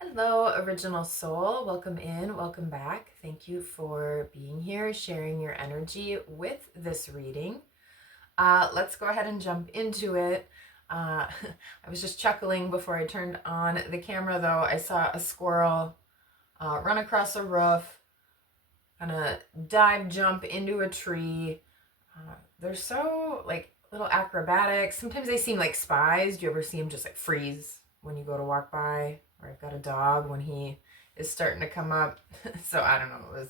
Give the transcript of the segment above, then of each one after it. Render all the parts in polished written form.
Hello, Original Soul. Welcome in, welcome back. Thank you for being here, sharing your energy with this reading. Let's go ahead and jump into it. I was just chuckling before I turned on the camera, though. I saw a squirrel run across a roof, kind of dive jump into a tree. They're so like little acrobatics. Sometimes they seem like spies. Do you ever see them just like freeze when you go to walk by? Or I've got a dog when he is starting to come up. So I don't know. It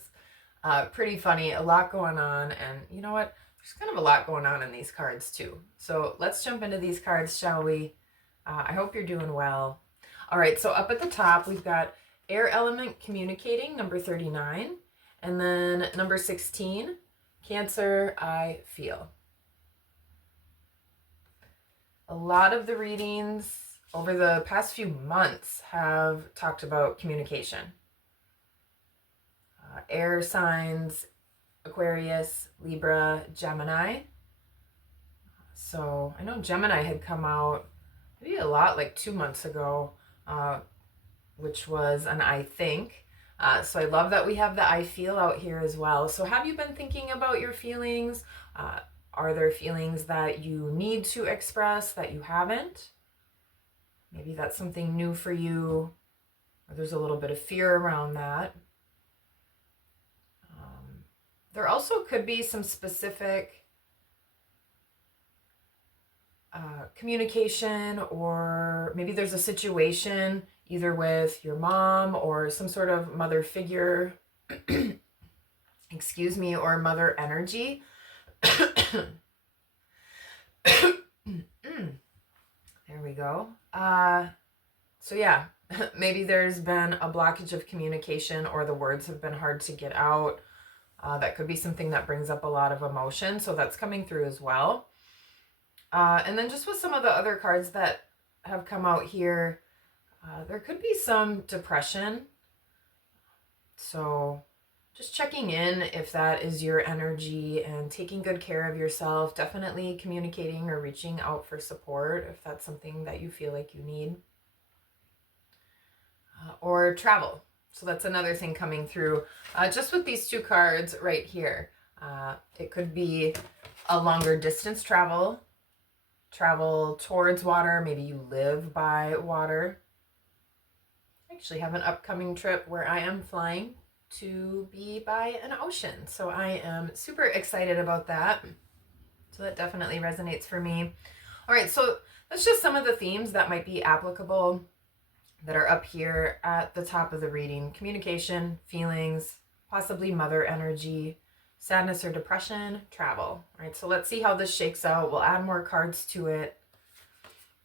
was pretty funny. A lot going on. And you know what? There's kind of a lot going on in these cards too. So let's jump into these cards, shall we? I hope you're doing well. All right. So up at the top, we've got air element communicating, number 39. And then number 16, Cancer, I feel. A lot of the readings over the past few months have talked about communication. Air signs, Aquarius, Libra, Gemini. So I know Gemini had come out maybe a lot like 2 months ago, which was an I think. So I love that we have the I feel out here as well. So have you been thinking about your feelings? Are there feelings that you need to express that you haven't? Maybe that's something new for you, or there's a little bit of fear around that. There also could be some specific communication, or maybe there's a situation either with your mom or some sort of mother figure, excuse me, or mother energy. There we go. So yeah, maybe there's been a blockage of communication, or the words have been hard to get out. That could be something that brings up a lot of emotion. So that's coming through as well. And then just with some of the other cards that have come out here, there could be some depression. So just checking in if that is your energy and taking good care of yourself. Definitely communicating or reaching out for support if that's something that you feel like you need. Or travel. So that's another thing coming through. Just with these two cards right here. It could be a longer distance travel towards water. Maybe you live by water. I actually have an upcoming trip where I am flying to be by an ocean. So I am super excited about that. So that definitely resonates for me. All right, so that's just some of the themes that might be applicable that are up here at the top of the reading. Communication, feelings, possibly mother energy, sadness or depression, travel. All right, so let's see how this shakes out. We'll add more cards to it.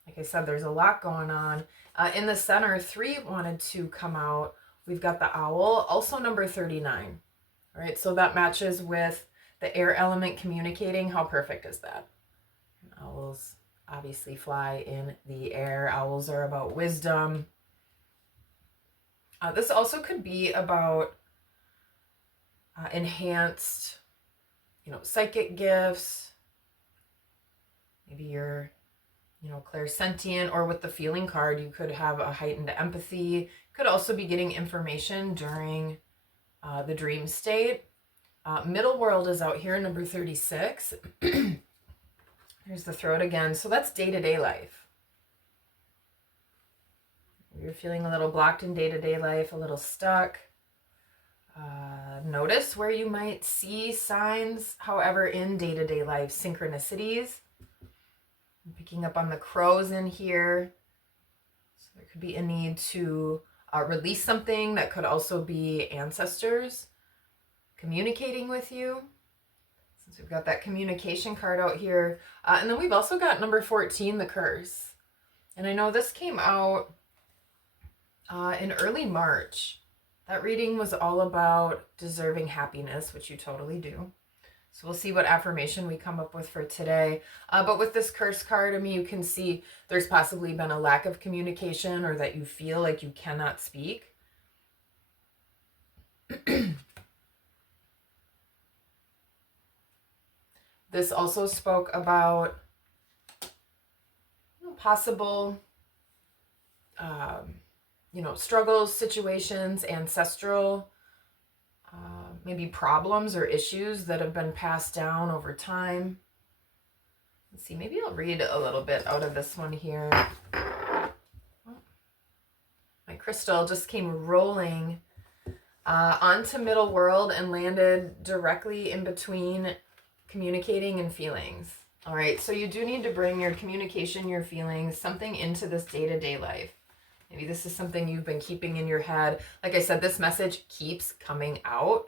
Like I said, there's a lot going on. In the center, 3 wanted to come out. We've got the owl, also number 39. All right, so that matches with the air element communicating. How perfect is that? Owls obviously fly in the air. Owls are about wisdom. This also could be about enhanced, psychic gifts. Maybe you're, clairsentient, or with the feeling card, you could have a heightened empathy. Could also be getting information during the dream state. Middle world is out here, number 36. Here's the throat again. So that's day-to-day life. You're feeling a little blocked in day-to-day life, a little stuck. Notice where you might see signs, however, in day-to-day life, synchronicities. I'm picking up on the crows in here. So there could be a need to release something. That could also be ancestors communicating with you, since we've got that communication card out here. And then we've also got number 14, the curse. And I know this came out in early March. That reading was all about deserving happiness, which you totally do. So we'll see what affirmation we come up with for today. But with this curse card, you can see there's possibly been a lack of communication, or that you feel like you cannot speak. This also spoke about possible struggles, situations, ancestral, maybe problems or issues that have been passed down over time. Let's see, maybe I'll read a little bit out of this one here. My crystal just came rolling onto middle world and landed directly in between communicating and feelings. All right, so you do need to bring your communication, your feelings, something into this day-to-day life. Maybe this is something you've been keeping in your head. Like I said, this message keeps coming out.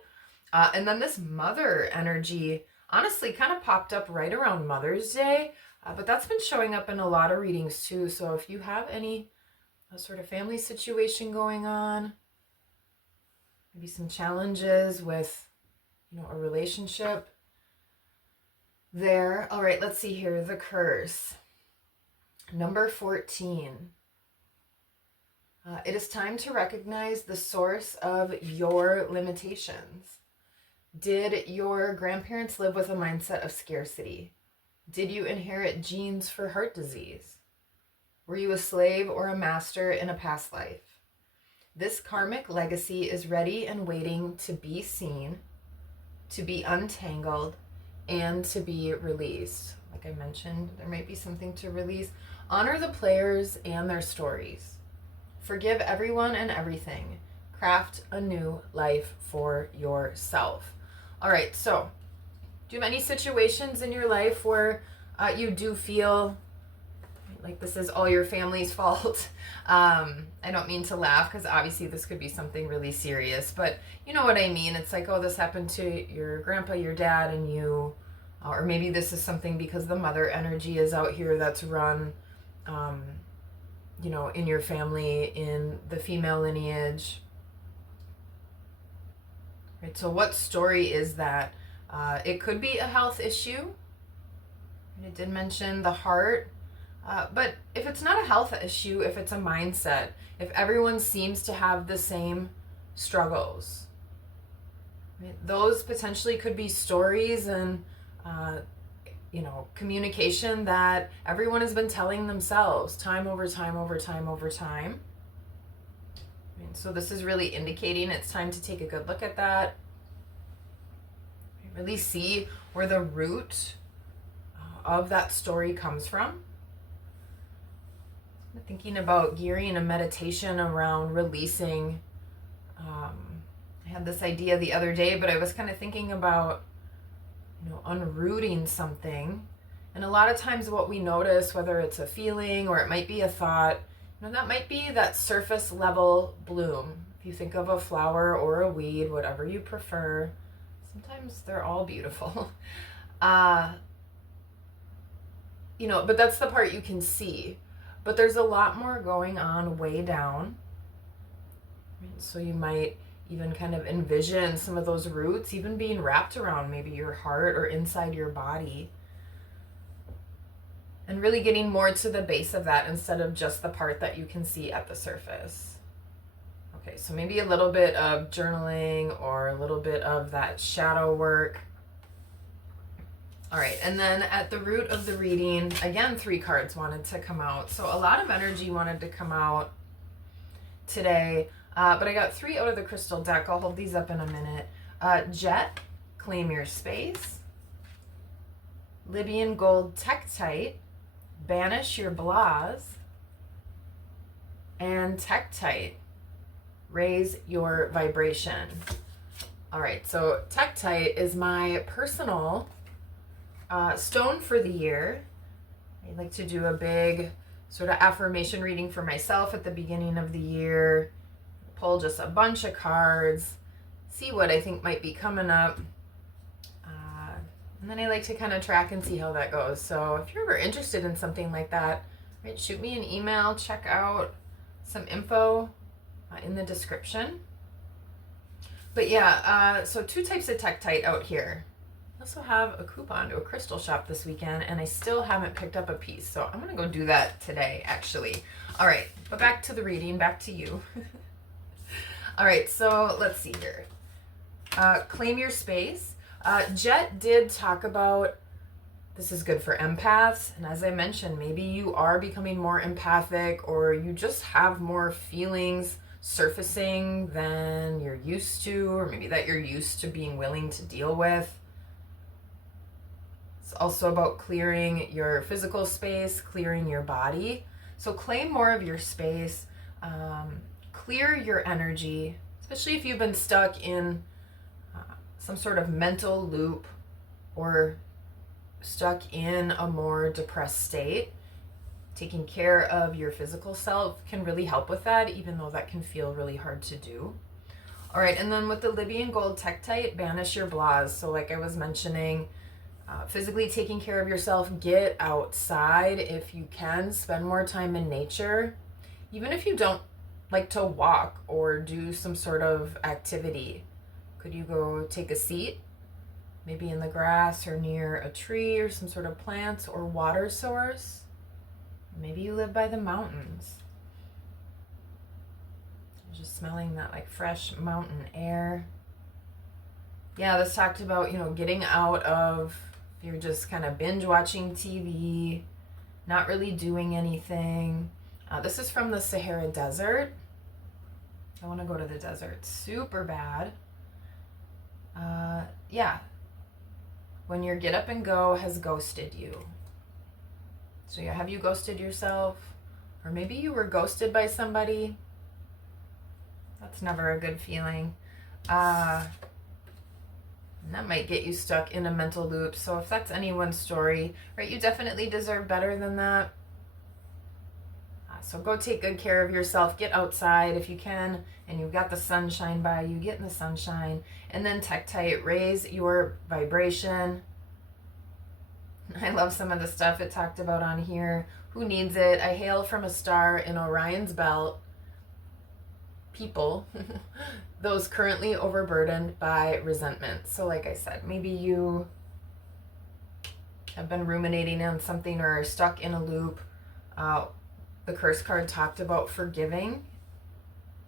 And then this mother energy honestly kind of popped up right around Mother's Day. But that's been showing up in a lot of readings too. So if you have any sort of family situation going on, maybe some challenges with, a relationship there. All right, let's see here. The curse. Number 14. It is time to recognize the source of your limitations. Did your grandparents live with a mindset of scarcity? Did you inherit genes for heart disease? Were you a slave or a master in a past life? This karmic legacy is ready and waiting to be seen, to be untangled, and to be released. Like I mentioned, there might be something to release. Honor the players and their stories. Forgive everyone and everything. Craft a new life for yourself. All right, so do you have any situations in your life where you do feel like this is all your family's fault? I don't mean to laugh because obviously this could be something really serious, but you know what I mean. It's like, oh, this happened to your grandpa, your dad, and you, or maybe this is something because the mother energy is out here that's run, in your family, in the female lineage. Right, so what story is that? It could be a health issue. And it did mention the heart. But if it's not a health issue, if it's a mindset, if everyone seems to have the same struggles, right, those potentially could be stories and, communication that everyone has been telling themselves time over time over time over time. And so this is really indicating it's time to take a good look at that. Really see where the root of that story comes from. I'm thinking about gearing a meditation around releasing. I had this idea the other day, but I was kind of thinking about, unrooting something. And a lot of times what we notice, whether it's a feeling or it might be a thought, that might be that surface level bloom. If you think of a flower or a weed, whatever you prefer, sometimes they're all beautiful. But that's the part you can see. But there's a lot more going on way down. So you might even kind of envision some of those roots even being wrapped around maybe your heart or inside your body. And really getting more to the base of that instead of just the part that you can see at the surface. Okay, so maybe a little bit of journaling or a little bit of that shadow work. All right, and then at the root of the reading, again, 3 cards wanted to come out. So a lot of energy wanted to come out today, but I got 3 out of the crystal deck. I'll hold these up in a minute. Jet, claim your space. Libyan gold tektite, banish your blahs. And tektite, raise your vibration. All right, so tektite is my personal stone for the year. I like to do a big sort of affirmation reading for myself at the beginning of the year. Pull just a bunch of cards, see what I think might be coming up. And then I like to kind of track and see how that goes. So if you're ever interested in something like that, right, shoot me an email, check out some info in the description. But yeah, so 2 types of tektite out here. I also have a coupon to a crystal shop this weekend, and I still haven't picked up a piece. So I'm going to go do that today, actually. All right, but back to the reading, back to you. All right, so let's see here. Claim your space. Jet did talk about This is good for empaths. And as I mentioned, maybe you are becoming more empathic, or you just have more feelings surfacing than you're used to, or maybe that you're used to being willing to deal with. It's also about clearing your physical space, clearing your body. So claim more of your space, clear your energy, especially if you've been stuck in some sort of mental loop or stuck in a more depressed state. Taking care of your physical self can really help with that, even though that can feel really hard to do. All right, and then with the Libyan gold tektite, banish your blahs. So like I was mentioning, physically taking care of yourself, get outside if you can, spend more time in nature. Even if you don't like to walk or do some sort of activity, could you go take a seat? Maybe in the grass or near a tree or some sort of plants or water source. Maybe you live by the mountains. Just smelling that like fresh mountain air. Yeah, this talked about, getting out of, if you're just kind of binge watching TV, not really doing anything. This is from the Sahara Desert. I want to go to the desert super bad. Yeah. When your get up and go has ghosted you. So yeah, have you ghosted yourself? Or maybe you were ghosted by somebody. That's never a good feeling. And that might get you stuck in a mental loop. So if that's anyone's story, right, you definitely deserve better than that. So go take good care of yourself. Get outside if you can, and you've got the sunshine by you. Get in the sunshine. And then tektite, raise your vibration. I love some of the stuff it talked about on here. Who needs it? I hail from a star in Orion's belt. People, those currently overburdened by resentment. So like I said, maybe you have been ruminating on something or are stuck in a loop. The curse card talked about forgiving.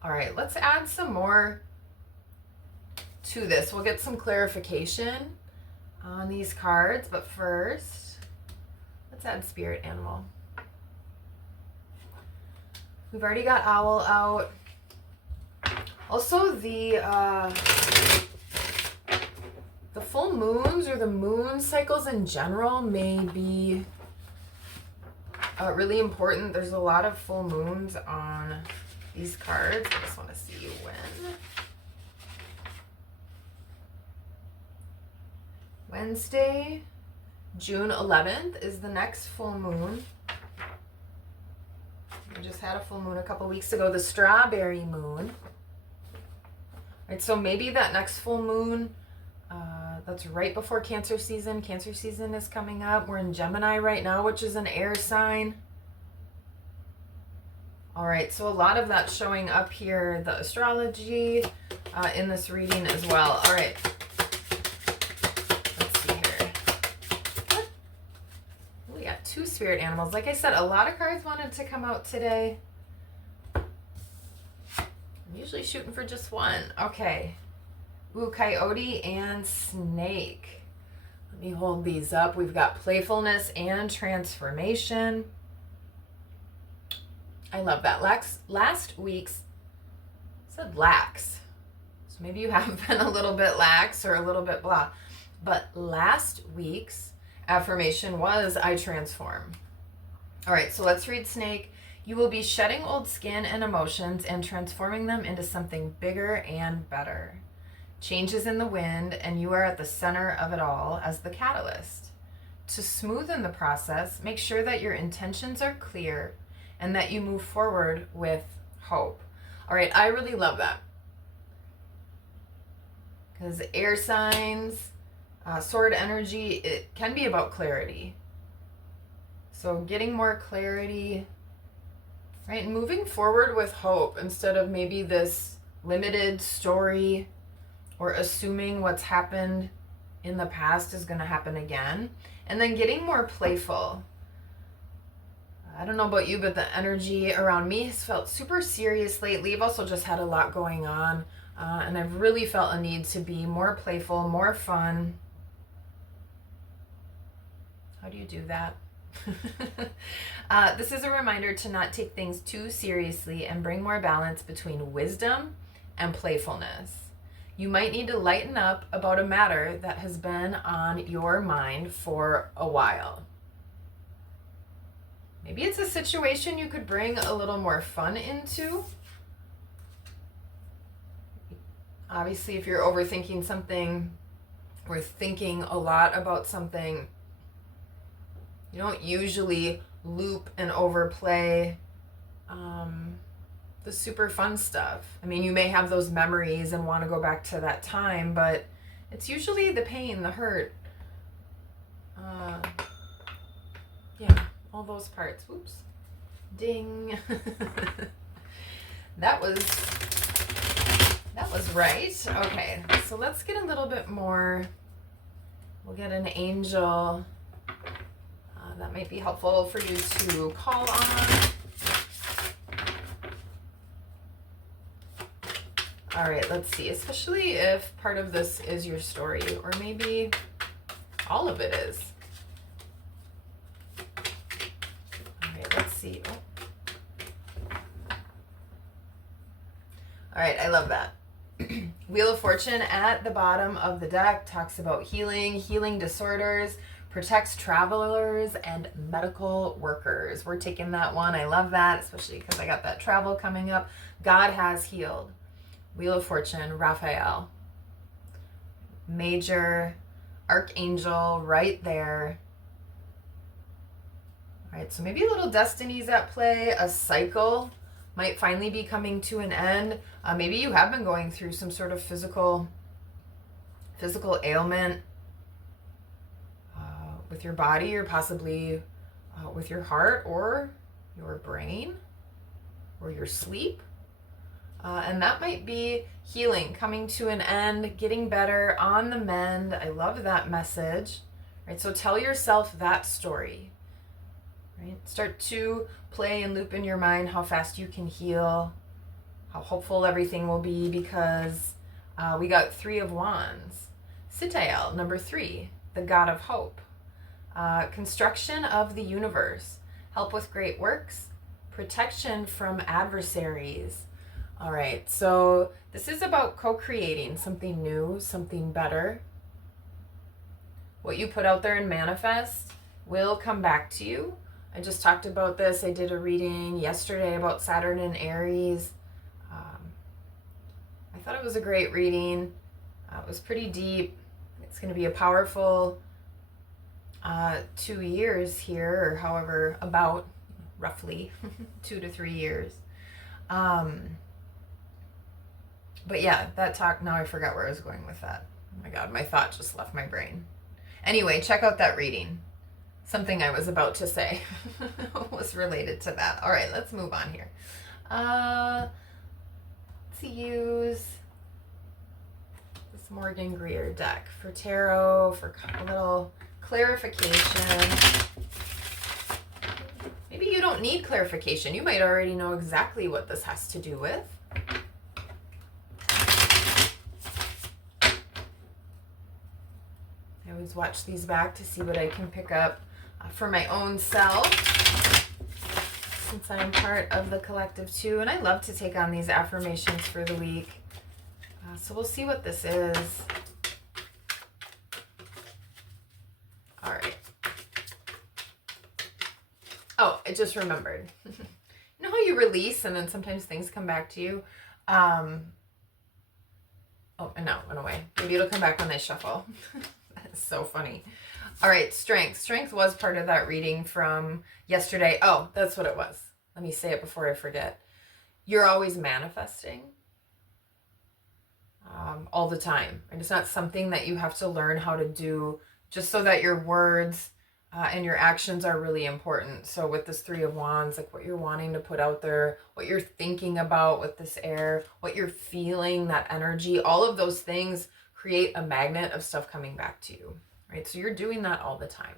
All right, let's add some more to this. We'll get some clarification on these cards, but first, let's add spirit animal. We've already got owl out. Also, the full moons or the moon cycles in general may be really important. There's a lot of full moons on these cards. I just want to see when. Wednesday, June 11th is the next full moon. We just had a full moon a couple weeks ago, the strawberry moon. Right, so maybe that next full moon, that's right before Cancer season. Cancer season is coming up. We're in Gemini right now, which is an air sign. All right, so a lot of that showing up here, the astrology in this reading as well. All right. Let's see here. We got two spirit animals. Like I said, a lot of cards wanted to come out today. I'm usually shooting for just one. Okay. Ooh, coyote and snake. Let me hold these up. We've got playfulness and transformation. I love that. Last week's said lax. So maybe you have been a little bit lax or a little bit blah. But last week's affirmation was I transform. All right, so let's read snake. You will be shedding old skin and emotions and transforming them into something bigger and better. Change is in the wind, and you are at the center of it all as the catalyst. To smoothen the process, make sure that your intentions are clear and that you move forward with hope. All right, I really love that. Because air signs, sword energy, it can be about clarity. So getting more clarity, right? And moving forward with hope instead of maybe this limited story or assuming what's happened in the past is going to happen again. And then getting more playful. I don't know about you, but the energy around me has felt super serious lately. I've also just had a lot going on. And I've really felt a need to be more playful, more fun. How do you do that? This is a reminder to not take things too seriously and bring more balance between wisdom and playfulness. You might need to lighten up about a matter that has been on your mind for a while. Maybe it's a situation you could bring a little more fun into. Obviously, if you're overthinking something or thinking a lot about something, you don't usually loop and overplay the super fun stuff. I mean, you may have those memories and want to go back to that time, but it's usually the pain, the hurt. Yeah, all those parts. Whoops. Ding. That was right. Okay, so let's get a little bit more. We'll get an angel. That might be helpful for you to call on. All right, let's see, especially if part of this is your story, or maybe all of it is. All right, let's see. Oh. All right, I love that. Wheel of Fortune at the bottom of the deck talks about healing disorders, protects travelers and medical workers. We're taking that one. I love that, especially because I got that travel coming up. God has healed. Wheel of Fortune, Raphael. Major archangel right there. All right, so maybe a little destiny's at play. A cycle might finally be coming to an end. Maybe you have been going through some sort of physical ailment with your body, or possibly with your heart or your brain or your sleep. And that might be healing, coming to an end, getting better, on the mend. I love that message. Right? So tell yourself that story. Right? Start to play and loop in your mind how fast you can heal, how hopeful everything will be, because we got 3 of Wands. Sitael, number 3, the God of Hope. Construction of the universe, help with great works, protection from adversaries. All right, so this is about co-creating something new, something better. What you put out there and manifest will come back to you. I just talked about this. I did a reading yesterday about Saturn and Aries. I thought it was a great reading. It was pretty deep. It's going to be a powerful 2 years here, or however, about roughly 2 to 3 years. But yeah, that talk, now I forgot where I was going with that. Oh my God, my thought just left my brain. Anyway, check out that reading. Something I was about to say was related to that. All right, let's move on here. Let's use this Morgan Greer deck for tarot, for a little clarification. Maybe you don't need clarification. You might already know exactly what this has to do with. I always watch these back to see what I can pick up for my own self, since I am part of the collective too, and I love to take on these affirmations for the week. So we'll see what this is. All right. Oh, I just remembered. You know how you release and then sometimes things come back to you? Oh, and no, it went away. Maybe it'll come back when I shuffle. That's so funny. All right, strength. Strength was part of that reading from yesterday. Oh, that's what it was. Let me say it before I forget. You're always manifesting all the time. And it's not something that you have to learn how to do just so that your words and your actions are really important. So with this 3 of Wands, like what you're wanting to put out there, what you're thinking about with this air, what you're feeling, that energy, all of those things create a magnet of stuff coming back to you, right? So you're doing that all the time.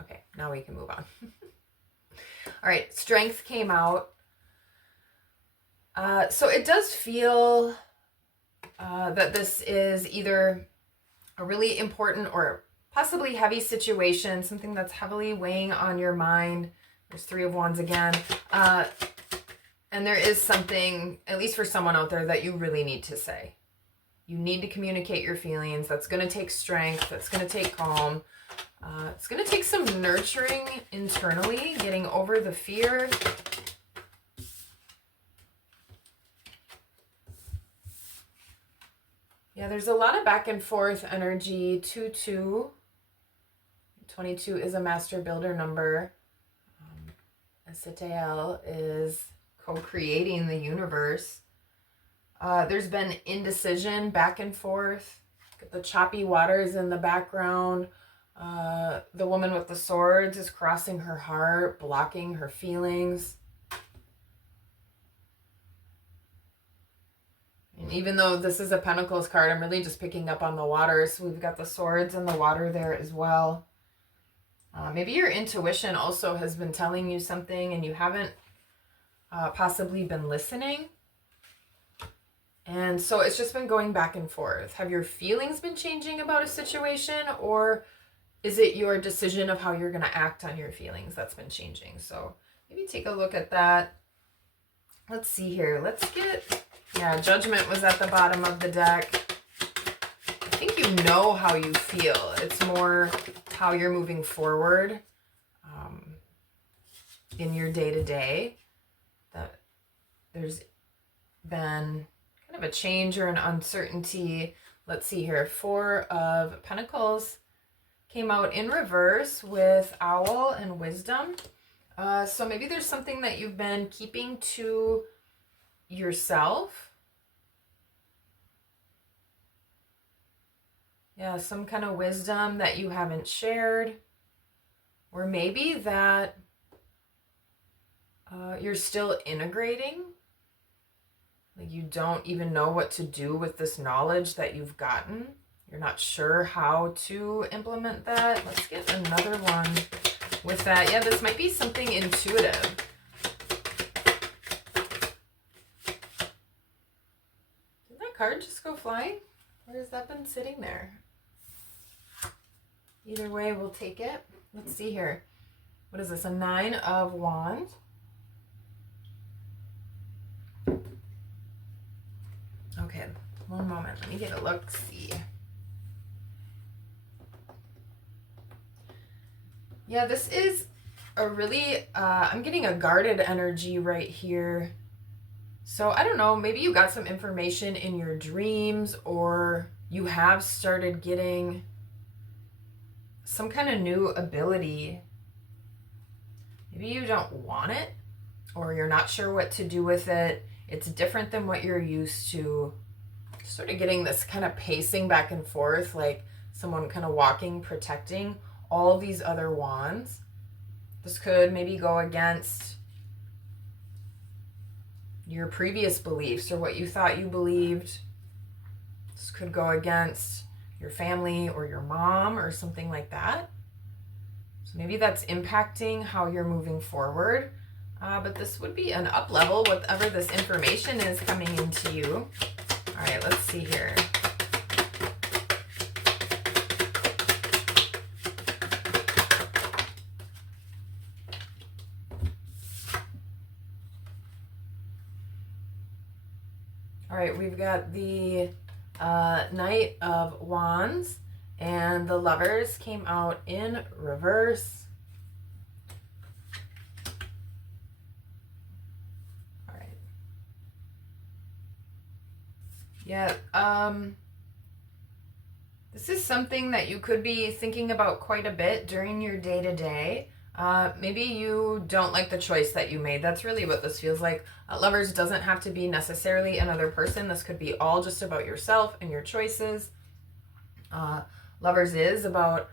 Okay, now we can move on. All right, strength came out. So it does feel that this is either a really important or possibly heavy situation, something that's heavily weighing on your mind. There's Three of Wands again. And there is something, at least for someone out there, that you really need to say. You need to communicate your feelings. That's going to take strength. That's going to take calm. It's going to take some nurturing internally, getting over the fear. Yeah, there's a lot of back and forth energy. 2-2. 22 is a master builder number. Ancestral is co-creating the universe. There's been indecision, back and forth. The choppy waters in the background. The woman with the swords is crossing her heart, blocking her feelings. And even though this is a Pentacles card, I'm really just picking up on the waters. So we've got the swords and the water there as well. Maybe your intuition also has been telling you something and you haven't possibly been listening. And so it's just been going back and forth. Have your feelings been changing about a situation, or is it your decision of how you're going to act on your feelings that's been changing? So maybe take a look at that. Let's see here. Let's get, yeah, Judgment was at the bottom of the deck. I think you know how you feel. It's more how you're moving forward in your day-to-day. That there's been kind of a change or an uncertainty. Let's see here. Four of Pentacles came out in reverse with Owl and Wisdom. So maybe there's something that you've been keeping to yourself. Yeah, some kind of wisdom that you haven't shared. Or maybe that you're still integrating. Like you don't even know what to do with this knowledge that you've gotten. You're not sure how to implement that. Let's get another one with that. Yeah, this might be something intuitive. Did that card just go flying? Or has that been sitting there? Either way, we'll take it. Let's see here. What is this? A Nine of Wands. Okay, one moment. Let me get a look-see. Yeah, this is a really, I'm getting a guarded energy right here. So I don't know, maybe you got some information in your dreams, or you have started getting some kind of new ability. Maybe you don't want it, or you're not sure what to do with it. It's different than what you're used to. Sort of getting this kind of pacing back and forth, like someone kind of walking, protecting all these other wands. This could maybe go against your previous beliefs or what you thought you believed. This could go against your family or your mom or something like that. So maybe that's impacting how you're moving forward. But this would be an up level, whatever this information is coming into you. All right, let's see here. All right, we've got the Knight of Wands, and the Lovers came out in reverse. All right. Yeah, this is something that you could be thinking about quite a bit during your day-to-day. Maybe you don't like the choice that you made. That's really what this feels like. Lovers doesn't have to be necessarily another person. This could be all just about yourself and your choices. Lovers is about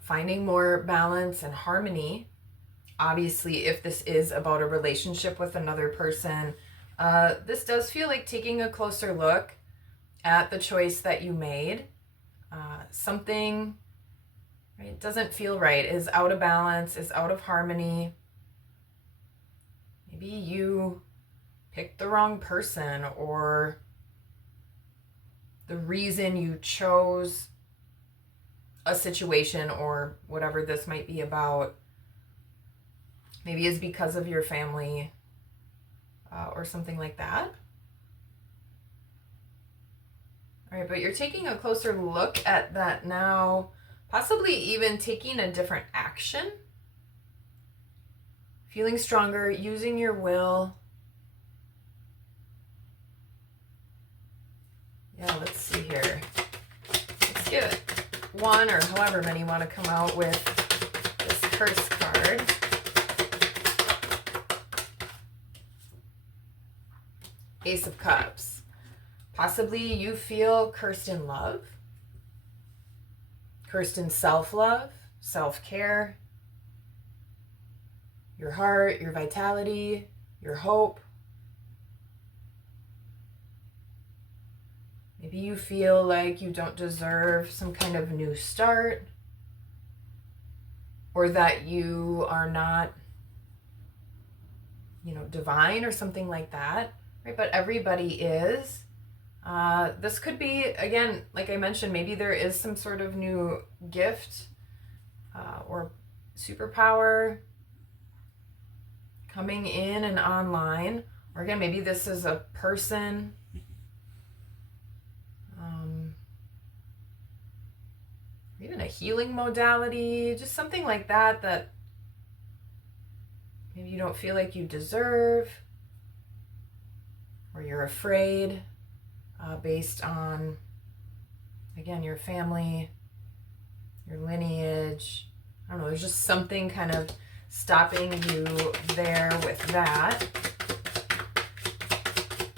finding more balance and harmony. Obviously, if this is about a relationship with another person, this does feel like taking a closer look at the choice that you made. Something, right, doesn't feel right, is out of balance, is out of harmony. Maybe you picked the wrong person, or the reason you chose a situation or whatever this might be about. Maybe it's because of your family or something like that. All right, but you're taking a closer look at that now, possibly even taking a different action. Feeling stronger, using your will. Yeah, let's see here. Let's get one or however many want to come out with this curse card. Ace of Cups. Possibly you feel cursed in love, cursed in self-love, self-care, your heart, your vitality, your hope. Maybe you feel like you don't deserve some kind of new start, or that you are not, divine or something like that, right? But everybody is. This could be, again, like I mentioned, maybe there is some sort of new gift or superpower coming in and online. Or again, maybe this is a person. Even a healing modality, just something like that, that maybe you don't feel like you deserve, or you're afraid based on, again, your family, your lineage. I don't know, there's just something kind of stopping you there with that.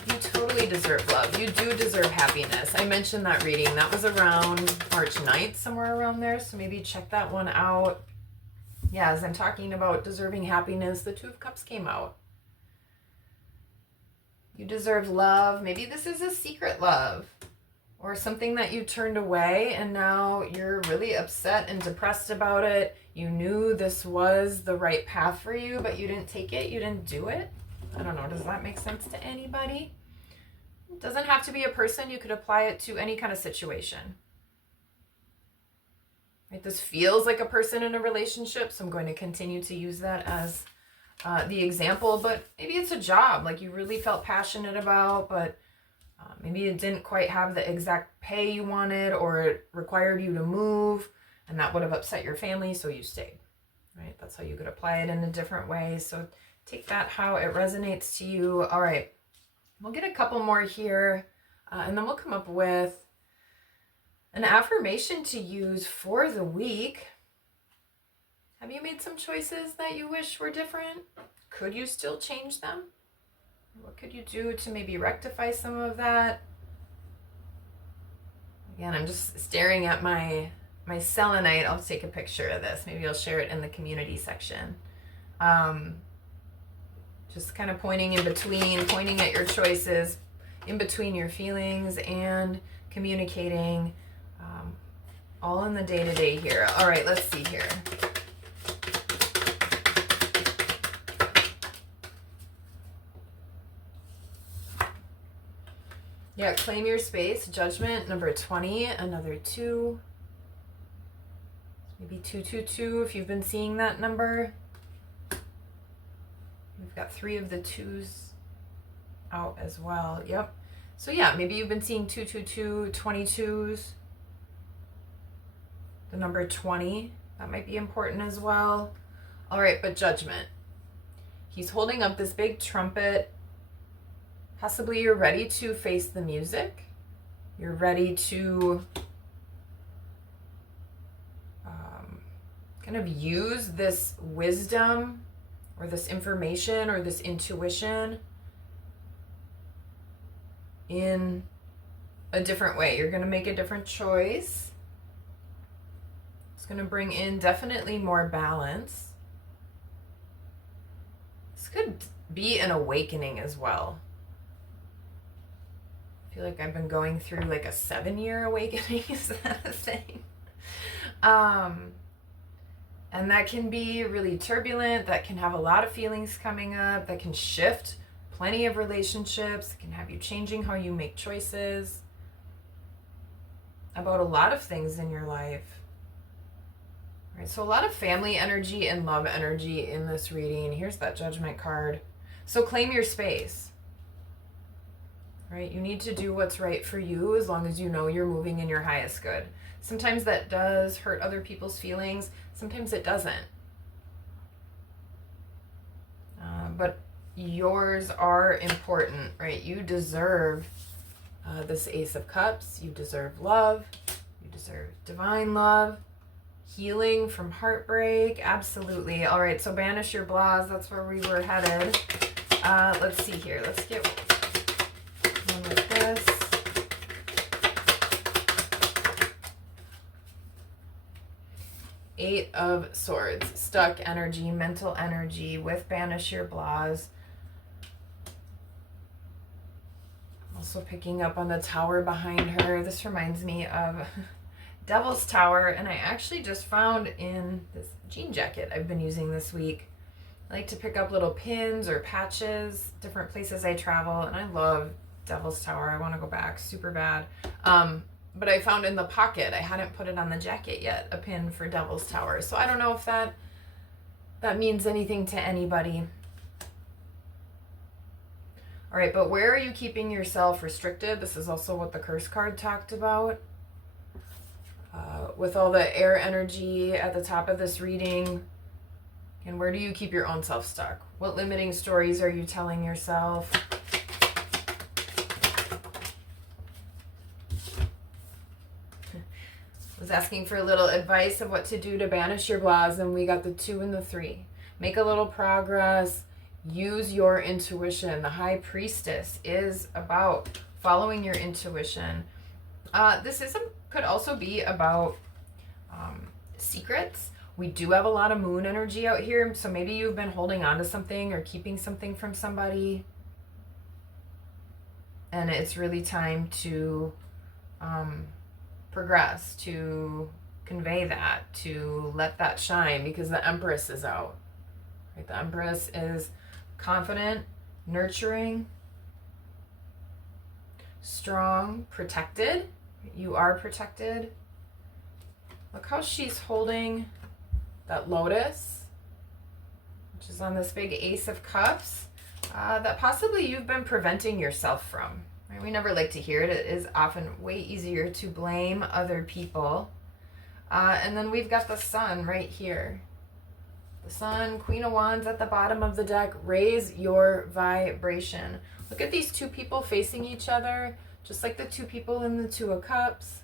You totally deserve love. You do deserve happiness. I mentioned that reading. That was around March 9th, somewhere around there. So maybe check that one out. Yeah, as I'm talking about deserving happiness, the Two of Cups came out. You deserve love. Maybe this is a secret love or something that you turned away and now you're really upset and depressed about it. You knew this was the right path for you, but you didn't take it. You didn't do it. I don't know. Does that make sense to anybody? It doesn't have to be a person. You could apply it to any kind of situation. Right? This feels like a person in a relationship, so I'm going to continue to use that as the example, but maybe it's a job like you really felt passionate about, but maybe it didn't quite have the exact pay you wanted, or it required you to move, and that would have upset your family, so you stayed, right? That's how you could apply it in a different way. So take that how it resonates to you. All right, we'll get a couple more here, and then we'll come up with an affirmation to use for the week. Have you made some choices that you wish were different? Could you still change them? What could you do to maybe rectify some of that? Again, I'm just staring at my selenite. I'll take a picture of this. Maybe I'll share it in the community section. Just kind of pointing in between, pointing at your choices, in between your feelings and communicating, all in the day-to-day here. All right, let's see here. Yeah, claim your space. Judgment, number 20, another 2. Maybe 222 if you've been seeing that number. We've got 3 of the 2s out as well. Yep. So yeah, maybe you've been seeing 222, 22s. The number 20, that might be important as well. All right, but judgment. He's holding up this big trumpet. Possibly you're ready to face the music. You're ready to kind of use this wisdom or this information or this intuition in a different way. You're going to make a different choice. It's going to bring in definitely more balance. This could be an awakening as well. I feel like I've been going through like a 7-year awakening. Is that a thing? And that can be really turbulent. That can have a lot of feelings coming up. That can shift plenty of relationships. It can have you changing how you make choices about a lot of things in your life. Right, so a lot of family energy and love energy in this reading. Here's that Judgment card. So claim your space. Right? You need to do what's right for you as long as you know you're moving in your highest good. Sometimes that does hurt other people's feelings. Sometimes it doesn't. But yours are important, right? You deserve this Ace of Cups. You deserve love. You deserve divine love. Healing from heartbreak. Absolutely. All right, so banish your blahs. That's where we were headed. Let's see here. Let's get one with this. Eight of Swords. Stuck energy, mental energy with banish your blahs. Also picking up on the tower behind her. This reminds me of Devil's Tower, and I actually just found in this jean jacket I've been using this week. I like to pick up little pins or patches, different places I travel, and I love Devil's Tower. I want to go back super bad. But I found in the pocket, I hadn't put it on the jacket yet, a pin for Devil's Tower. So I don't know if that means anything to anybody. All right, but where are you keeping yourself restricted? This is also what the curse card talked about. With all the air energy at the top of this reading, and where do you keep your own self stuck? What limiting stories are you telling yourself? I was asking for a little advice of what to do to banish your blahs, and we got the 2 and the 3. Make a little progress. Use your intuition. The High Priestess is about following your intuition. This could also be about secrets. We do have a lot of moon energy out here, so maybe you've been holding on to something or keeping something from somebody, and it's really time to progress, to convey that, to let that shine, because the Empress is out. Right? The Empress is confident, nurturing, strong, protected. You are protected. Look how she's holding that lotus, which is on this big Ace of Cups, that possibly you've been preventing yourself from. Right? We never like to hear it. It is often way easier to blame other people. And then we've got the Sun right here. The Sun, Queen of Wands at the bottom of the deck. Raise your vibration. Look at these two people facing each other, just like the two people in the Two of Cups.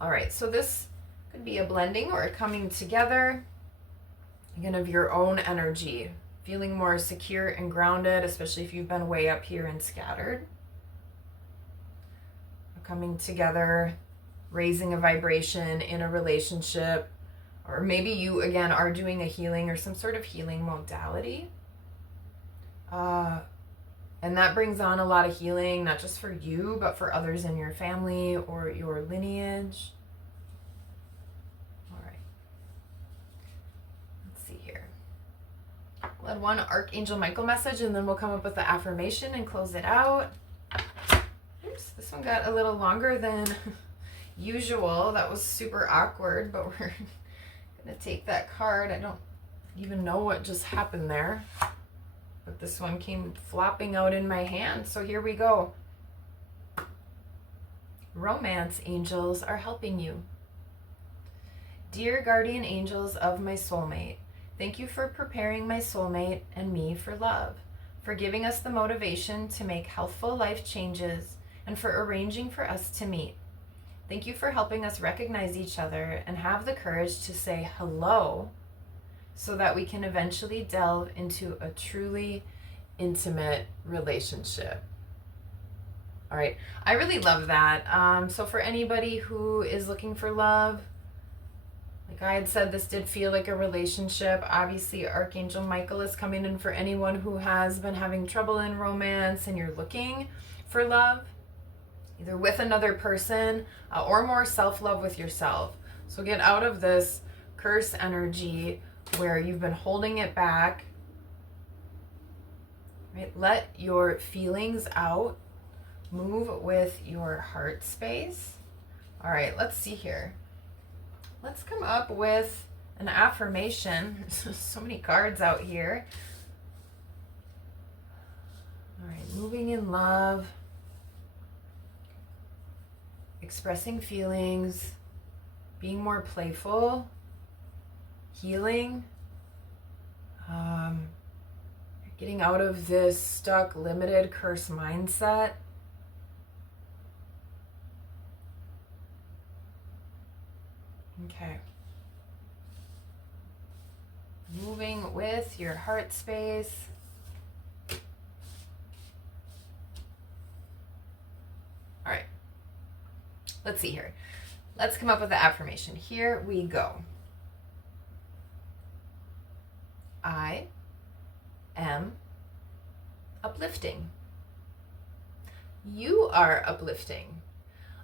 All right, so this could be a blending or a coming together, again, of your own energy, feeling more secure and grounded, especially if you've been way up here and scattered. A coming together, raising a vibration in a relationship, or maybe you, again, are doing a healing or some sort of healing modality. And that brings on a lot of healing, not just for you, but for others in your family or your lineage. All right. Let's see here. We'll add one Archangel Michael message, and then we'll come up with the affirmation and close it out. Oops, this one got a little longer than usual. That was super awkward, but we're going to take that card. I don't even know what just happened there, but this one came flopping out in my hand, so here we go. Romance angels are helping you. Dear guardian angels of my soulmate, thank you for preparing my soulmate and me for love, for giving us the motivation to make healthful life changes, and for arranging for us to meet. Thank you for helping us recognize each other and have the courage to say hello, so that we can eventually delve into a truly intimate relationship. All right, I really love that. So for anybody who is looking for love, like I had said, this did feel like a relationship. Obviously, Archangel Michael is coming in for anyone who has been having trouble in romance and you're looking for love, either with another person or more self-love with yourself. So get out of this curse energy where you've been holding it back, right? Let your feelings out, move with your heart space, All right, let's see here. Let's come up with an affirmation. There's so many cards out here. All right, moving in love, expressing feelings, being more playful, healing, getting out of this stuck, limited, cursed mindset. Okay. Moving with your heart space. All right. Let's see here. Let's come up with the affirmation. Here we go. I am uplifting. You are uplifting.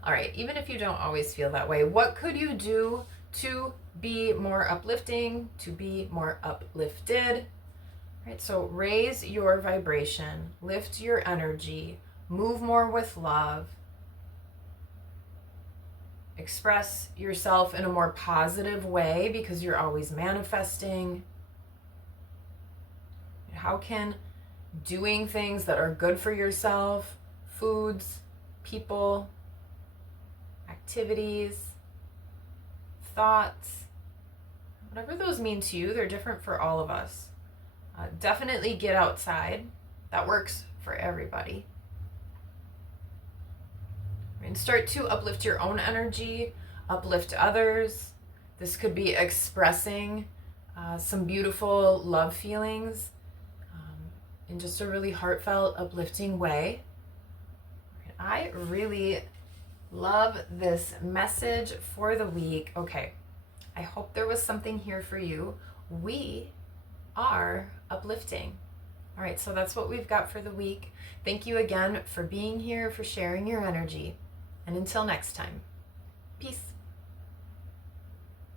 All right, even if you don't always feel that way, what could you do to be more uplifting, to be more uplifted? All right, so raise your vibration, lift your energy, move more with love, express yourself in a more positive way because you're always manifesting. How can doing things that are good for yourself, foods, people, activities, thoughts, whatever those mean to you, they're different for all of us. Definitely get outside. That works for everybody. And start to uplift your own energy, uplift others. This could be expressing some beautiful love feelings in just a really heartfelt, uplifting way. I really love this message for the week. Okay, I hope there was something here for you. We are uplifting. All right, so that's what we've got for the week. Thank you again for being here, for sharing your energy. And until next time, peace.